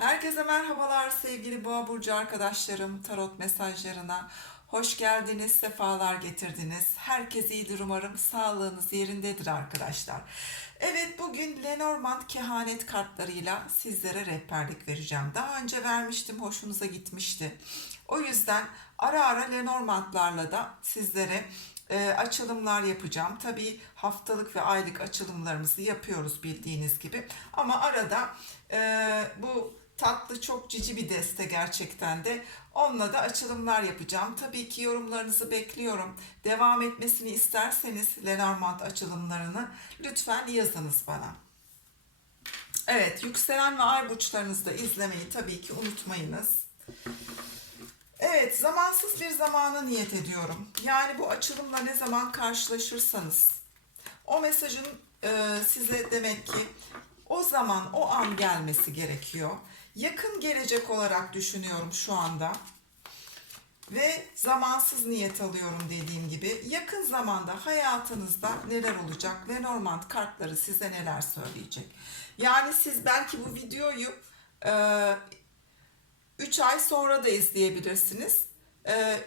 Herkese merhabalar sevgili Boğa Burcu arkadaşlarım. Tarot mesajlarına hoş geldiniz, sefalar getirdiniz. Herkes iyidir umarım. Sağlığınız yerindedir arkadaşlar. Evet bugün Lenormand kehanet kartlarıyla sizlere rehberlik vereceğim. Daha önce vermiştim, hoşunuza gitmişti. O yüzden ara ara Lenormandlarla da sizlere e, açılımlar yapacağım. Tabii haftalık ve aylık açılımlarımızı yapıyoruz bildiğiniz gibi. Ama arada e, bu tatlı çok cici bir deste gerçekten de. Onunla da açılımlar yapacağım. Tabii ki yorumlarınızı bekliyorum. Devam etmesini isterseniz Lenormand açılımlarını lütfen yazınız bana. Evet, yükselen ve ay burçlarınızı da izlemeyi tabii ki unutmayınız. Evet, zamansız bir zamana niyet ediyorum. Yani bu açılımla ne zaman karşılaşırsanız o mesajın e, size demek ki o zaman, o an gelmesi gerekiyor. Yakın gelecek olarak düşünüyorum şu anda. Ve zamansız niyet alıyorum dediğim gibi. Yakın zamanda hayatınızda neler olacak? Lenormand kartları size neler söyleyecek? Yani siz belki bu videoyu 3 ay sonra da izleyebilirsiniz.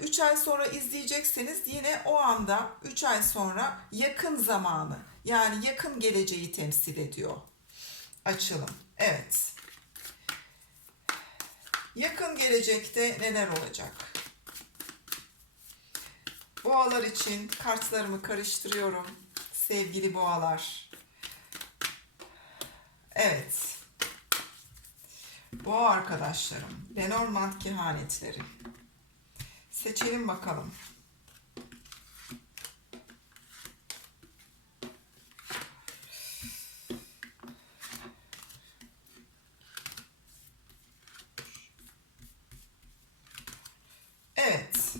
3 ay sonra izleyecekseniz yine o anda 3 ay sonra yakın zamanı yani yakın geleceği temsil ediyor açılım. Evet. Yakın gelecekte neler olacak? Boğalar için kartlarımı karıştırıyorum. Sevgili boğalar. Evet. Boğa arkadaşlarım. Lenormand kehanetleri. Seçelim bakalım. Evet.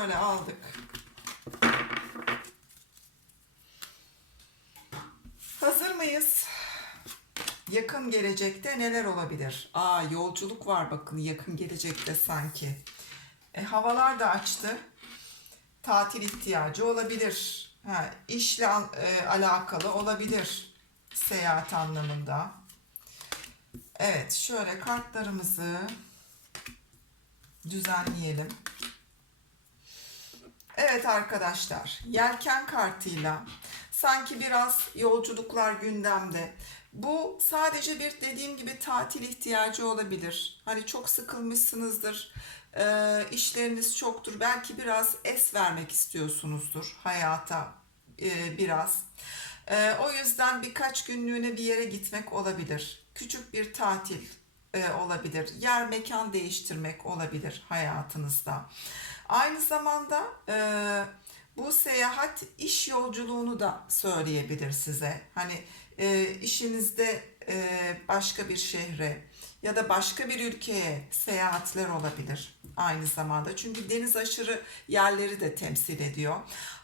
Şöyle aldık. Hazır mıyız? Yakın gelecekte neler olabilir? Aa yolculuk var bakın yakın gelecekte sanki. E, havalar da açtı. Tatil ihtiyacı olabilir. Ha, işle e, alakalı olabilir. Seyahat anlamında. Evet şöyle kartlarımızı düzenleyelim. Evet arkadaşlar, yelken kartıyla sanki biraz yolculuklar gündemde. Bu sadece bir dediğim gibi tatil ihtiyacı olabilir. Hani çok sıkılmışsınızdır, e, işleriniz çoktur. Belki biraz es vermek istiyorsunuzdur hayata e, biraz. E, o yüzden birkaç günlüğüne bir yere gitmek olabilir. Küçük bir tatil olabilir. Yer mekan değiştirmek olabilir hayatınızda. Aynı zamanda e, bu seyahat iş yolculuğunu da söyleyebilir size. Hani e, işinizde e, başka bir şehre ya da başka bir ülkeye seyahatler olabilir aynı zamanda. Çünkü deniz aşırı yerleri de temsil ediyor.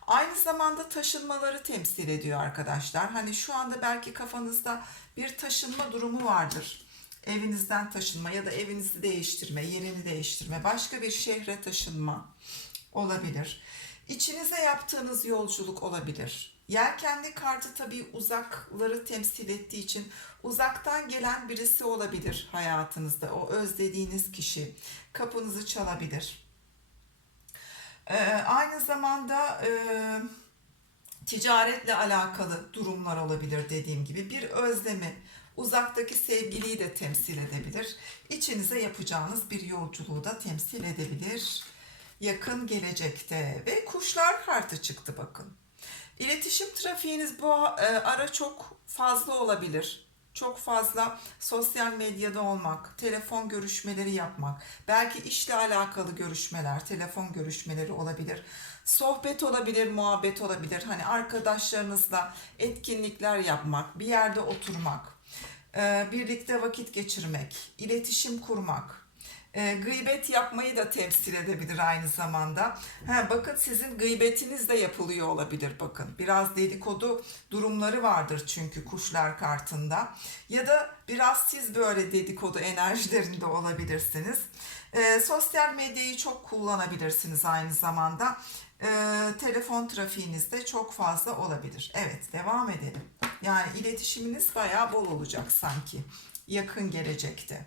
Aynı zamanda taşınmaları temsil ediyor arkadaşlar. Hani şu anda belki kafanızda bir taşınma durumu vardır evinizden taşınma ya da evinizi değiştirme, yerini değiştirme, başka bir şehre taşınma olabilir. İçinize yaptığınız yolculuk olabilir. Yelkenli kartı tabii uzakları temsil ettiği için uzaktan gelen birisi olabilir hayatınızda. O özlediğiniz kişi kapınızı çalabilir. Ee, aynı zamanda e, ticaretle alakalı durumlar olabilir dediğim gibi. Bir özlemi, uzaktaki sevgiliyi de temsil edebilir. İçinize yapacağınız bir yolculuğu da temsil edebilir. Yakın gelecekte ve kuşlar kartı çıktı bakın. İletişim trafiğiniz bu e, ara çok fazla olabilir. Çok fazla sosyal medyada olmak, telefon görüşmeleri yapmak, belki işle alakalı görüşmeler, telefon görüşmeleri olabilir. Sohbet olabilir, muhabbet olabilir. Hani arkadaşlarınızla etkinlikler yapmak, bir yerde oturmak, birlikte vakit geçirmek, iletişim kurmak, e, gıybet yapmayı da temsil edebilir aynı zamanda. Ha, bakın sizin gıybetiniz de yapılıyor olabilir bakın. Biraz dedikodu durumları vardır çünkü kuşlar kartında. Ya da biraz siz böyle dedikodu enerjilerinde olabilirsiniz. E, sosyal medyayı çok kullanabilirsiniz aynı zamanda. E, telefon trafiğinizde çok fazla olabilir. Evet devam edelim. Yani iletişiminiz bayağı bol olacak sanki yakın gelecekte.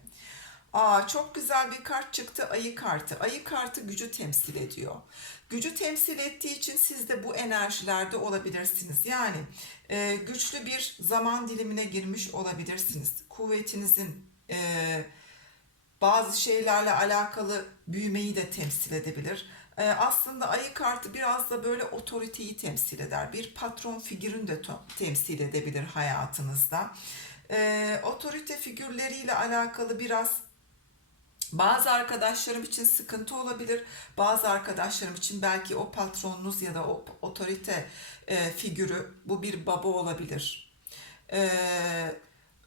Aa çok güzel bir kart çıktı ayı kartı. Ayı kartı gücü temsil ediyor. Gücü temsil ettiği için siz de bu enerjilerde olabilirsiniz. Yani e, güçlü bir zaman dilimine girmiş olabilirsiniz. Kuvvetinizin e, bazı şeylerle alakalı büyümeyi de temsil edebilir. Ee, aslında ayı kartı biraz da böyle otoriteyi temsil eder. Bir patron figürünü de temsil edebilir hayatınızda. Ee, otorite figürleriyle alakalı biraz bazı arkadaşlarım için sıkıntı olabilir. Bazı arkadaşlarım için belki o patronunuz ya da o otorite e, figürü bu bir baba olabilir. Ee,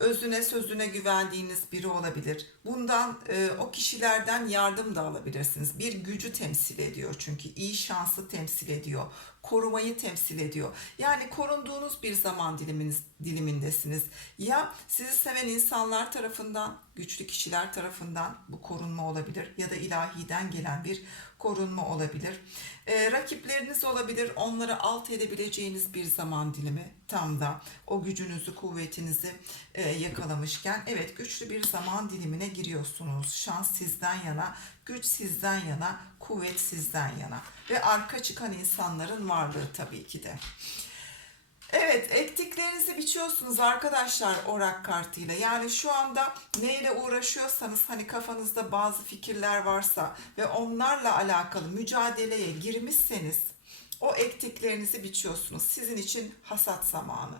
özüne sözüne güvendiğiniz biri olabilir. Bundan e, o kişilerden yardım da alabilirsiniz. Bir gücü temsil ediyor çünkü iyi şansı temsil ediyor. Korumayı temsil ediyor. Yani korunduğunuz bir zaman diliminiz dilimindesiniz. Ya sizi seven insanlar tarafından, güçlü kişiler tarafından bu korunma olabilir ya da ilahiden gelen bir korunma olabilir. E, rakipleriniz olabilir. Onları alt edebileceğiniz bir zaman dilimi tam da o gücünüzü, kuvvetinizi e, yakalamışken evet güçlü bir zaman dilimine giriyorsunuz. Şans sizden yana, güç sizden yana, kuvvet sizden yana ve arka çıkan insanların varlığı tabii ki de. Evet, ektiklerinizi biçiyorsunuz arkadaşlar orak kartıyla. Yani şu anda neyle uğraşıyorsanız hani kafanızda bazı fikirler varsa ve onlarla alakalı mücadeleye girmişseniz o ektiklerinizi biçiyorsunuz. Sizin için hasat zamanı.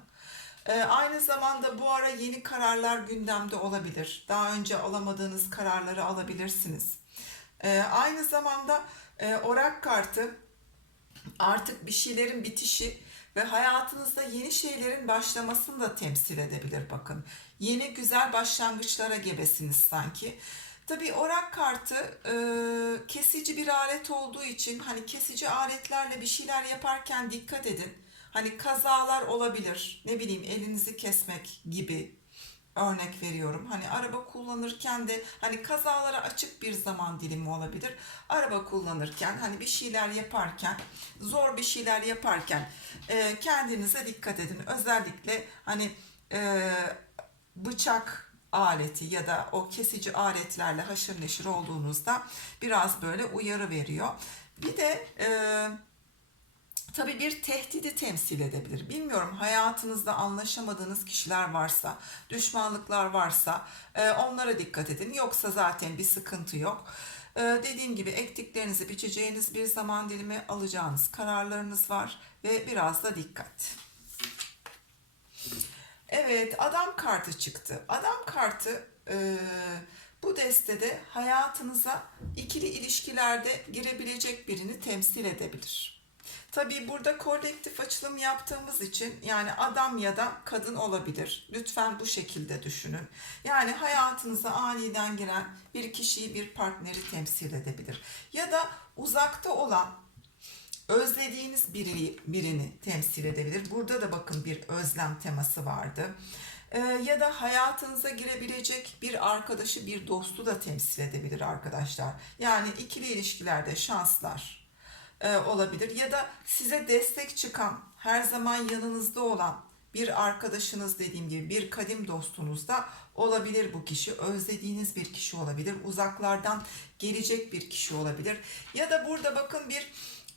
Ee, aynı zamanda bu ara yeni kararlar gündemde olabilir. Daha önce alamadığınız kararları alabilirsiniz. Ee, aynı zamanda e, orak kartı artık bir şeylerin bitişi ve hayatınızda yeni şeylerin başlamasını da temsil edebilir bakın. Yeni güzel başlangıçlara gebesiniz sanki. Tabii orak kartı e, kesici bir alet olduğu için hani kesici aletlerle bir şeyler yaparken dikkat edin. Hani kazalar olabilir. Ne bileyim elinizi kesmek gibi örnek veriyorum. Hani araba kullanırken de hani kazalara açık bir zaman dilimi olabilir. Araba kullanırken hani bir şeyler yaparken zor bir şeyler yaparken e, kendinize dikkat edin. Özellikle hani e, bıçak aleti ya da o kesici aletlerle haşır neşir olduğunuzda biraz böyle uyarı veriyor. Bir de e, tabii bir tehdidi temsil edebilir. Bilmiyorum hayatınızda anlaşamadığınız kişiler varsa, düşmanlıklar varsa e, onlara dikkat edin. Yoksa zaten bir sıkıntı yok. E, dediğim gibi ektiklerinizi biçeceğiniz bir zaman dilimi alacağınız kararlarınız var ve biraz da dikkat. Evet, adam kartı çıktı. Adam kartı e, bu destede hayatınıza ikili ilişkilerde girebilecek birini temsil edebilir. Tabii burada kolektif açılım yaptığımız için yani adam ya da kadın olabilir. Lütfen bu şekilde düşünün. Yani hayatınıza aniden giren bir kişiyi, bir partneri temsil edebilir. Ya da uzakta olan özlediğiniz biri, birini temsil edebilir. Burada da bakın bir özlem teması vardı. Ee, ya da hayatınıza girebilecek bir arkadaşı, bir dostu da temsil edebilir arkadaşlar. Yani ikili ilişkilerde şanslar e, olabilir. Ya da size destek çıkan, her zaman yanınızda olan bir arkadaşınız dediğim gibi bir kadim dostunuz da olabilir bu kişi. Özlediğiniz bir kişi olabilir. Uzaklardan gelecek bir kişi olabilir. Ya da burada bakın bir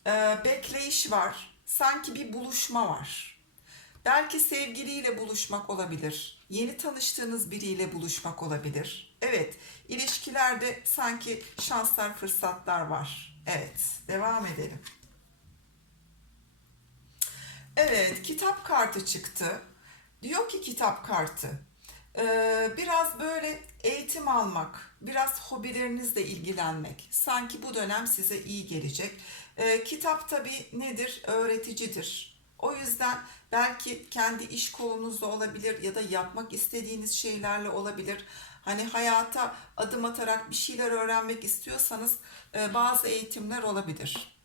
e, bekleyiş var. Sanki bir buluşma var. Belki sevgiliyle buluşmak olabilir. Yeni tanıştığınız biriyle buluşmak olabilir. Evet, ilişkilerde sanki şanslar, fırsatlar var. Evet, devam edelim. Evet, kitap kartı çıktı. Diyor ki kitap kartı, e, biraz böyle eğitim almak, biraz hobilerinizle ilgilenmek. Sanki bu dönem size iyi gelecek. E, kitap tabii nedir? Öğreticidir. O yüzden belki kendi iş kolunuzda olabilir ya da yapmak istediğiniz şeylerle olabilir. Hani hayata adım atarak bir şeyler öğrenmek istiyorsanız e, bazı eğitimler olabilir.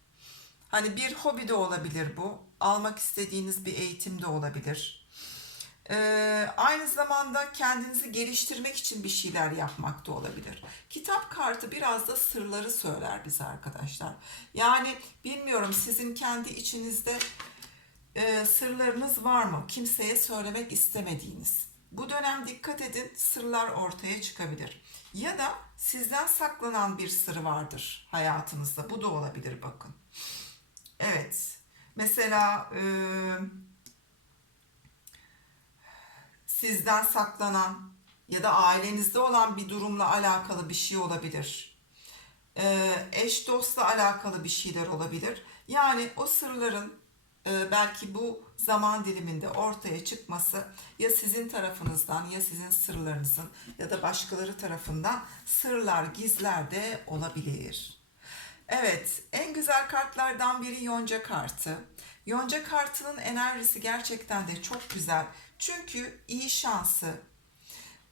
Hani bir hobi de olabilir bu. Almak istediğiniz bir eğitim de olabilir. Ee, aynı zamanda kendinizi geliştirmek için bir şeyler yapmak da olabilir. Kitap kartı biraz da sırları söyler bize arkadaşlar. Yani bilmiyorum sizin kendi içinizde e, sırlarınız var mı? Kimseye söylemek istemediğiniz. Bu dönem dikkat edin sırlar ortaya çıkabilir. Ya da sizden saklanan bir sır vardır hayatınızda. Bu da olabilir bakın. Evet. Mesela e, sizden saklanan ya da ailenizde olan bir durumla alakalı bir şey olabilir. E, eş dostla alakalı bir şeyler olabilir. Yani o sırların belki bu zaman diliminde ortaya çıkması ya sizin tarafınızdan ya sizin sırlarınızın ya da başkaları tarafından sırlar, gizler de olabilir. Evet, en güzel kartlardan biri Yonca kartı. Yonca kartının enerjisi gerçekten de çok güzel. Çünkü iyi şansı,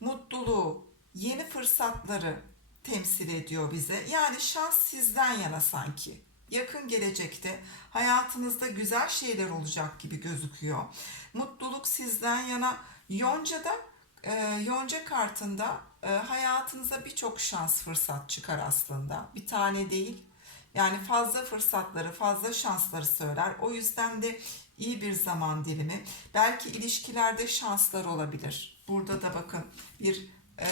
mutluluğu, yeni fırsatları temsil ediyor bize. Yani şans sizden yana sanki. Yakın gelecekte hayatınızda güzel şeyler olacak gibi gözüküyor. Mutluluk sizden yana. Yonca'da, e, Yonca kartında e, hayatınıza birçok şans fırsat çıkar aslında. Bir tane değil. Yani fazla fırsatları, fazla şansları söyler. O yüzden de iyi bir zaman dilimi. Belki ilişkilerde şanslar olabilir. Burada da bakın bir e,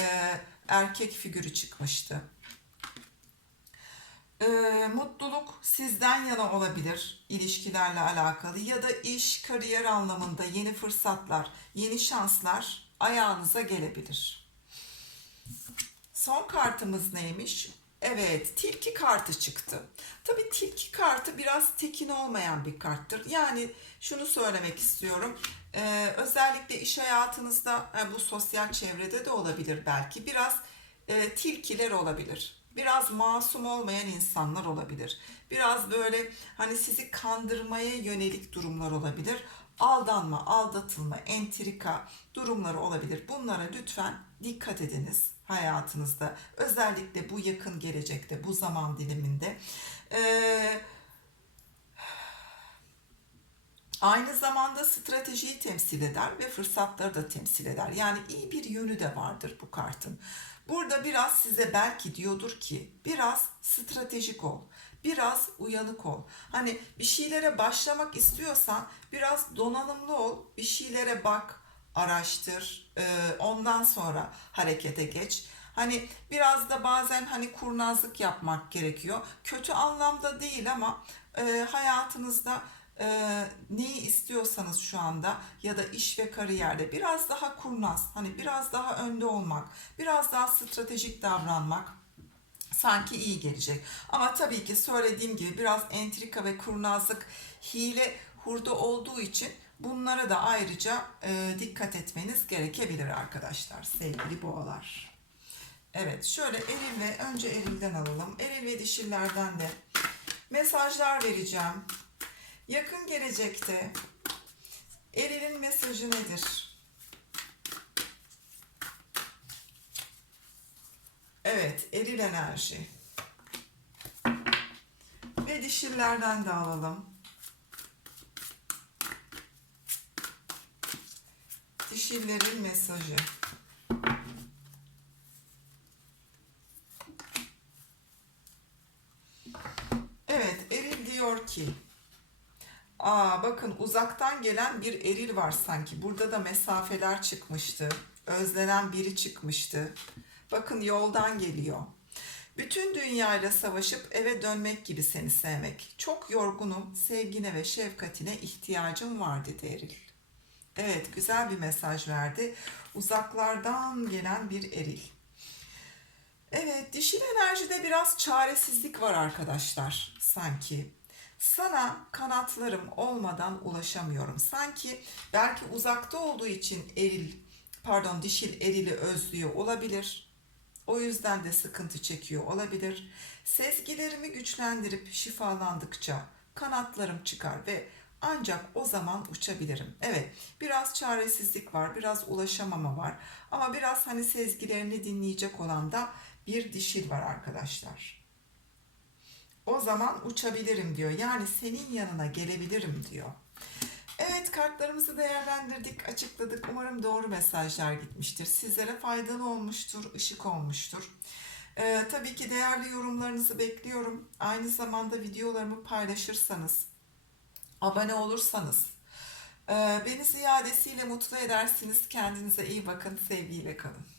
erkek figürü çıkmıştı. E, mutluluk sizden yana olabilir ilişkilerle alakalı ya da iş, kariyer anlamında yeni fırsatlar, yeni şanslar ayağınıza gelebilir. Son kartımız neymiş? Evet, tilki kartı çıktı. Tabii tilki kartı biraz tekin olmayan bir karttır. Yani şunu söylemek istiyorum. Ee, özellikle iş hayatınızda, bu sosyal çevrede de olabilir belki. Biraz e, tilkiler olabilir. Biraz masum olmayan insanlar olabilir. Biraz böyle hani sizi kandırmaya yönelik durumlar olabilir. Aldanma, aldatılma, entrika durumları olabilir. Bunlara lütfen dikkat ediniz hayatınızda. Özellikle bu yakın gelecekte, bu zaman diliminde. Ee, aynı zamanda stratejiyi temsil eder ve fırsatları da temsil eder. Yani iyi bir yönü de vardır bu kartın. Burada biraz size belki diyordur ki biraz stratejik ol. Biraz uyanık ol. Hani bir şeylere başlamak istiyorsan biraz donanımlı ol. Bir şeylere bak, araştır. e, Ondan sonra harekete geç. Hani biraz da bazen hani kurnazlık yapmak gerekiyor. Kötü anlamda değil ama e, hayatınızda e, neyi istiyorsanız şu anda ya da iş ve kariyerde biraz daha kurnaz, hani biraz daha önde olmak, biraz daha stratejik davranmak sanki iyi gelecek. Ama tabii ki söylediğim gibi biraz entrika ve kurnazlık, hile, hurda olduğu için bunlara da ayrıca e, dikkat etmeniz gerekebilir arkadaşlar sevgili boğalar. Evet şöyle eril ve önce erilden alalım. Eril ve dişillerden de mesajlar vereceğim. Yakın gelecekte erilin mesajı nedir? Evet, eril enerji. Ve dişillerden de alalım. Dişillerin mesajı. Evet, eril diyor ki Aa bakın uzaktan gelen bir eril var sanki. Burada da mesafeler çıkmıştı. Özlenen biri çıkmıştı. Bakın yoldan geliyor. Bütün dünyayla savaşıp eve dönmek gibi seni sevmek. Çok yorgunum, sevgine ve şefkatine ihtiyacım var dedi eril. Evet, güzel bir mesaj verdi. Uzaklardan gelen bir eril. Evet, dişil enerjide biraz çaresizlik var arkadaşlar sanki. Sana kanatlarım olmadan ulaşamıyorum. Sanki belki uzakta olduğu için eril, pardon dişil erili özlüyor olabilir. O yüzden de sıkıntı çekiyor olabilir. Sezgilerimi güçlendirip şifalandıkça kanatlarım çıkar ve ancak o zaman uçabilirim. Evet, biraz çaresizlik var, biraz ulaşamama var. Ama biraz hani sezgilerini dinleyecek olan da bir dişil var arkadaşlar. O zaman uçabilirim diyor. Yani senin yanına gelebilirim diyor. Evet kartlarımızı değerlendirdik, açıkladık. Umarım doğru mesajlar gitmiştir. Sizlere faydalı olmuştur, ışık olmuştur. Ee, tabii ki değerli yorumlarınızı bekliyorum. Aynı zamanda videolarımı paylaşırsanız, abone olursanız, Ee, Beni ziyadesiyle mutlu edersiniz. Kendinize iyi bakın. Sevgiyle kalın.